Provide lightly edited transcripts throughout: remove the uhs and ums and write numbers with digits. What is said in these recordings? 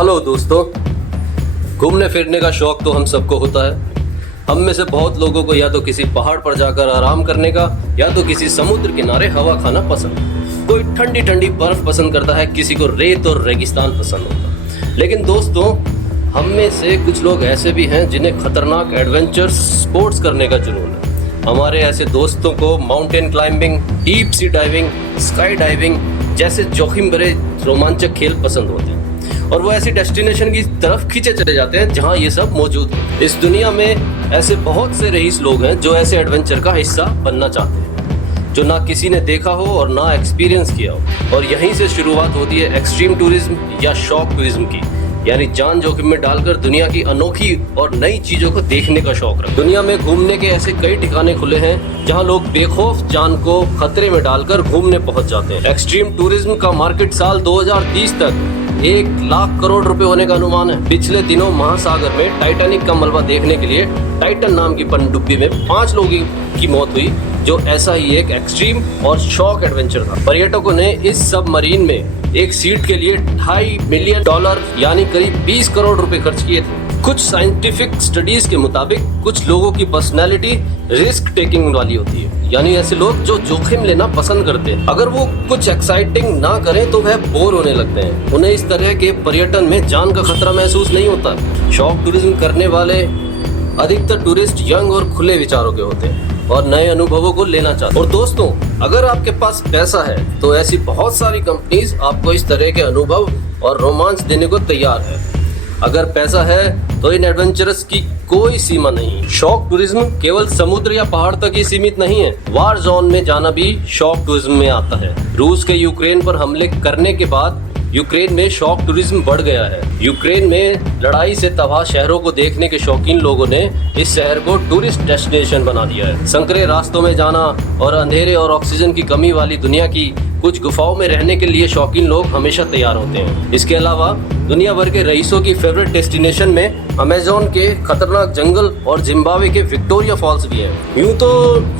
Hello दोस्तों, घूमने फिरने का शौक तो हम सबको होता है। हम में से बहुत लोगों को या तो किसी पहाड़ पर जाकर आराम करने का या तो किसी समुद्र किनारे हवा खाना पसंद। कोई ठंडी ठंडी बर्फ पसंद करता है, किसी को रेत और रेगिस्तान पसंद होता है। लेकिन दोस्तों, हम में से कुछ लोग ऐसे भी हैं जिन्हें खतरनाक एडवेंचर स्पोर्ट्स करने का जुनून है। हमारे ऐसे दोस्तों को mountain climbing, deep sea diving, sky diving जैसे जोखिम भरे रोमांचक खेल पसंद होते हैं और वो ऐसी डेस्टिनेशन की तरफ खींचे चले जाते हैं जहां ये सब मौजूद है। इस दुनिया में ऐसे बहुत से रईस लोग हैं जो ऐसे एडवेंचर का हिस्सा बनना चाहते हैं, जो ना किसी ने देखा हो और ना एक्सपीरियंस किया हो। और यहीं से शुरुआत होती है एक्सट्रीम टूरिज्म या शॉक टूरिज्म की, यानी जान जोखिम में डालकर दुनिया की अनोखी और नई चीजों को देखने का शौक रखते हैं। दुनिया में घूमने के ऐसे कई ठिकाने खुले हैं जहां लोग बेखौफ जान को खतरे में डालकर घूमने पहुंच जाते हैं। एक्सट्रीम टूरिज्म का मार्केट साल 2030 तक 1 लाख करोड़ रुपए होने का अनुमान है। पिछले दिनों महासागर में टाइटैनिक का मलबा देखने के लिए टाइटन नाम की पनडुब्बी में 5 लोगों की मौत हुई, जो ऐसा ही एक एक्सट्रीम और शॉक एडवेंचर था। पर्यटकों ने इस सबमरीन में एक सीट के लिए $2.5 मिलियन यानी करीब 20 करोड़ रुपए खर्च किए थे। कुछ साइंटिफिक स्टडीज के मुताबिक कुछ लोगों की पर्सनैलिटी रिस्क टेकिंग वाली होती है, यानी ऐसे लोग जो जोखिम लेना पसंद करते हैं। अगर वो कुछ एक्साइटिंग ना करें तो वह बोर होने लगते हैं। उन्हें इस तरह के पर्यटन में जान का खतरा महसूस नहीं होता। शॉक टूरिज्म करने वाले अधिकतर टूरिस्ट यंग और खुले विचारों के होते हैं और नए अनुभवों को लेना चाहते हैं। और दोस्तों, अगर आपके पास पैसा है तो ऐसी बहुत सारी कंपनीज आपको इस तरह के अनुभव और रोमांच देने को तैयार है। अगर पैसा है तो इन एडवेंचरस की कोई सीमा नहीं। शॉक टूरिज्म केवल समुद्र या पहाड़ तक ही सीमित नहीं है। वार जोन में जाना भी शॉक टूरिज्म में आता है। रूस के यूक्रेन पर हमले करने के बाद यूक्रेन में शॉक टूरिज्म बढ़ गया है। यूक्रेन में लड़ाई से तबाह शहरों को देखने के शौकीन लोगों ने इस शहर को टूरिस्ट डेस्टिनेशन बना दिया है। संकरे रास्तों में जाना और अंधेरे और ऑक्सीजन की कमी वाली दुनिया की कुछ गुफाओं में रहने के लिए शौकीन लोग हमेशा तैयार होते हैं। इसके अलावा दुनिया भर के रईसों की फेवरेट डेस्टिनेशन में अमेज़न के खतरनाक जंगल और जिम्बाब्वे के विक्टोरिया फॉल्स भी हैं। यूं तो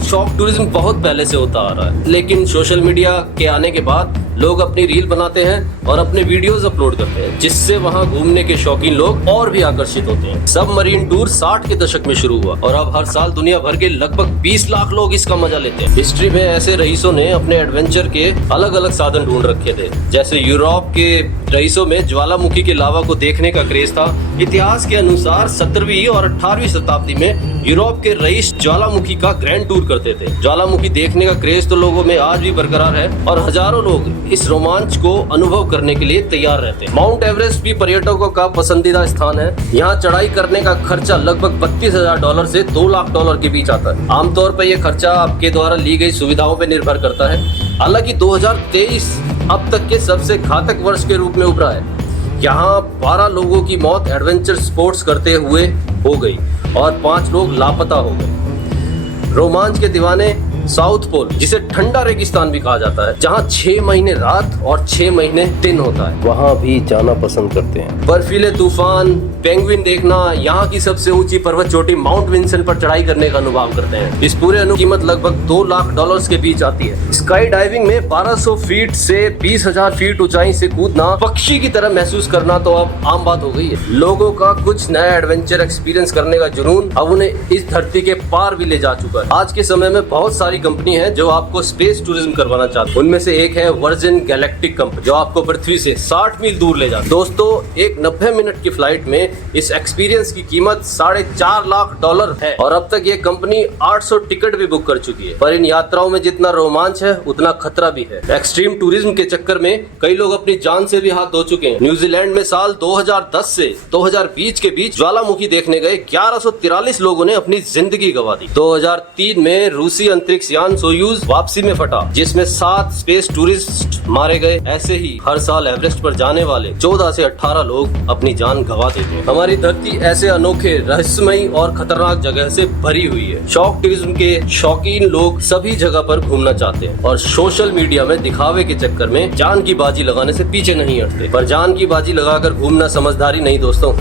शॉक टूरिज्म बहुत पहले से होता आ रहा है, लेकिन सोशल मीडिया के आने के बाद लोग अपनी रील बनाते हैं और अपने वीडियोस अपलोड करते हैं, जिससे वहां घूमने के शौकीन लोग और भी आकर्षित होते हैं। सबमरीन टूर 60 के दशक में शुरू हुआ और अब हर साल दुनिया भर के लगभग 20 लाख लोग इसका मजा लेते हैं। हिस्ट्री में ऐसे रईसों ने अपने एडवेंचर के अलग अलग साधन ढूंढ रखे थे। जैसे यूरोप के रईसों में ज्वालामुखी के लावा को देखने का क्रेज था। इतिहास के अनुसार 17वीं और 18वीं शताब्दी में यूरोप के रईस ज्वालामुखी का ग्रैंड टूर करते थे। ज्वालामुखी देखने का क्रेज तो लोगों में आज भी बरकरार है और हजारों लोग इस रोमांच को अनुभव करने के लिए तैयार रहते हैं। माउंट एवरेस्ट भी पर्यटकों का पसंदीदा स्थान है। यहाँ चढ़ाई करने का खर्चा लगभग $32,000 से $2 लाख के बीच आता है। आमतौर पर यह खर्चा आपके द्वारा ली गई सुविधाओं पर निर्भर करता है। हालांकि 2023 अब तक के सबसे घातक वर्ष के रूप में उभरा है। यहाँ 12 लोगों की मौत एडवेंचर स्पोर्ट्स करते हुए हो गई और 5 लोग लापता हो गए। रोमांच के दीवाने साउथ पोल, जिसे ठंडा रेगिस्तान भी कहा जाता है, जहाँ 6 महीने रात और 6 महीने दिन होता है, वहाँ भी जाना पसंद करते हैं। बर्फीले तूफान, पेंगुइन देखना, यहाँ की सबसे ऊंची पर्वत चोटी माउंट विंसेंट पर चढ़ाई करने का अनुभव करते हैं। इस पूरे कीमत लगभग $2 लाख के बीच आती है। स्काई डाइविंग में 1200 फीट से 20,000 फीट ऊंचाई से कूदना, पक्षी की तरह महसूस करना तो अब आम बात हो गई है। लोगों का कुछ नया एडवेंचर एक्सपीरियंस करने का जुनून अब उन्हें इस धरती के पार भी ले जा चुका है। आज के समय में बहुत सारी कंपनी है जो आपको स्पेस टूरिज्म करवाना चाहती है। उनमें से एक है वर्जिन गैलेक्टिक कंपनी, जो आपको पृथ्वी से 60 मील दूर ले जाती है। दोस्तों, एक 90 मिनट की फ्लाइट में इस एक्सपीरियंस की कीमत $4.5 लाख है और अब तक ये कंपनी 800 टिकट भी बुक कर चुकी है। पर इन यात्राओं में जितना रोमांच है उतना खतरा भी है। एक्सट्रीम टूरिज्म के चक्कर में कई लोग अपनी जान से भी हाथ धो चुके हैं। न्यूजीलैंड में साल 2010 से 2020 के बीच ज्वालामुखी देखने गए 1143 लोगों ने अपनी जिंदगी गंवा दी। 2003 में रूसी अंतरिक्ष यान सोयूज वापसी में फटा, जिसमें 7 स्पेस टूरिस्ट मारे गए। ऐसे ही हर साल एवरेस्ट पर जाने वाले 14 से 18 लोग अपनी जान गंवा देते हैं। हमारी धरती ऐसे अनोखे, रहस्यमयी और खतरनाक जगह से भरी हुई है। शॉक टूरिज्म के शौकीन लोग सभी जगह पर घूमना चाहते हैं और सोशल मीडिया में दिखावे के चक्कर में जान की बाजी लगाने से पीछे नहीं हटते। पर जान की बाजी लगाकर घूमना समझदारी नहीं दोस्तों।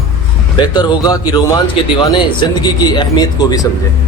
बेहतर होगा कि रोमांच के दीवाने जिंदगी की अहमियत को भी समझें।